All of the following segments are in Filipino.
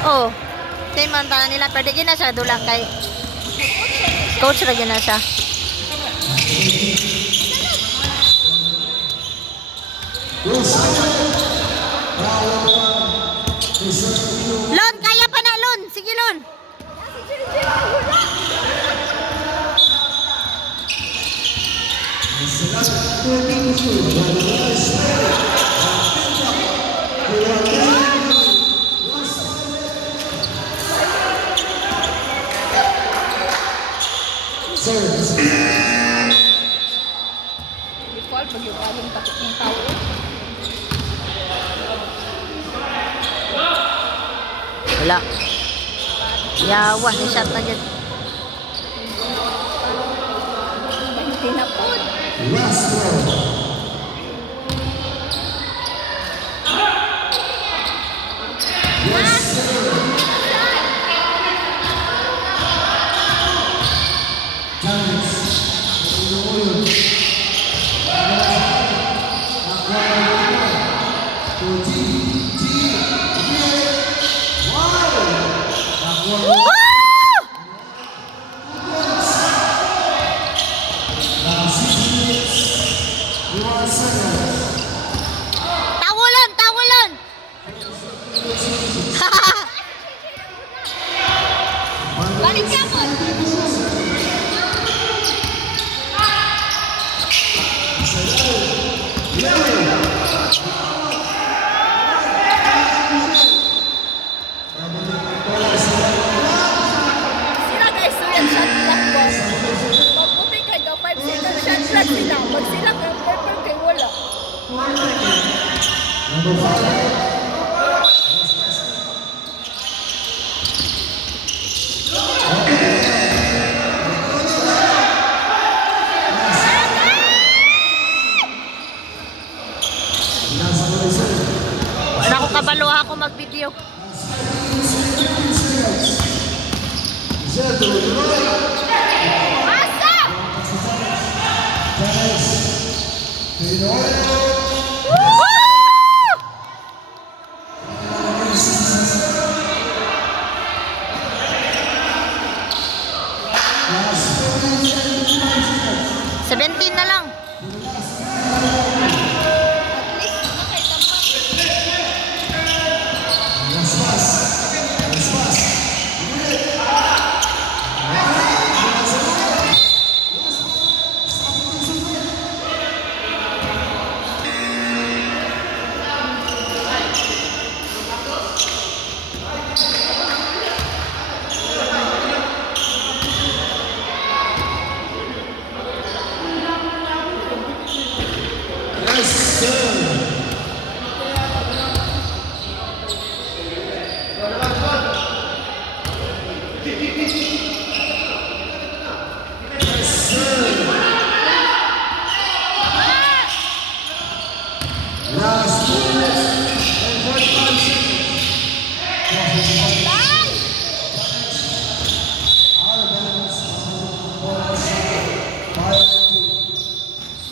Oh. Same man tanan nila pero di na siya dula kay coach ra na siya. Lon, kaya pa na Lon. Sige Lon. Default pag yung aling takot ng tao. Wala. Yawa ni shot na dyan. Hindi na po. Tawulan, tawulan. Balik ka po. Sila guys, so yan shot clock ba? Pagputi kay ka 5 seconds shot clock sila. Pag sila ka purple kay wala. Wala ko kabalo ako mag-video. Seventeen na lang.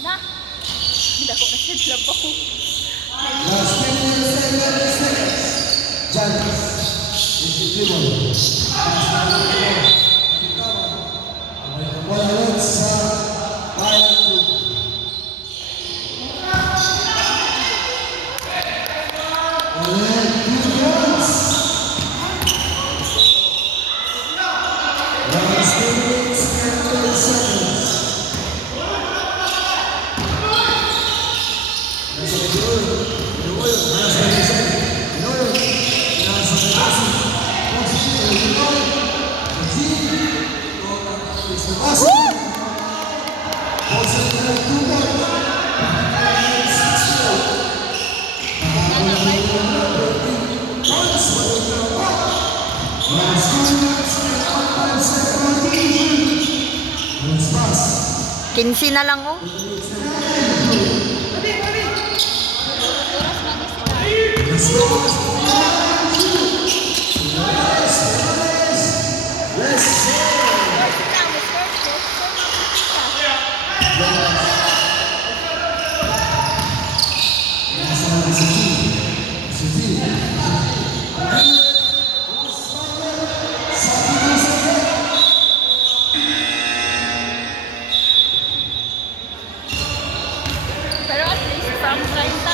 Na. Hindi ako nasidlap ako. Kinsi na lang oh. From Raitan.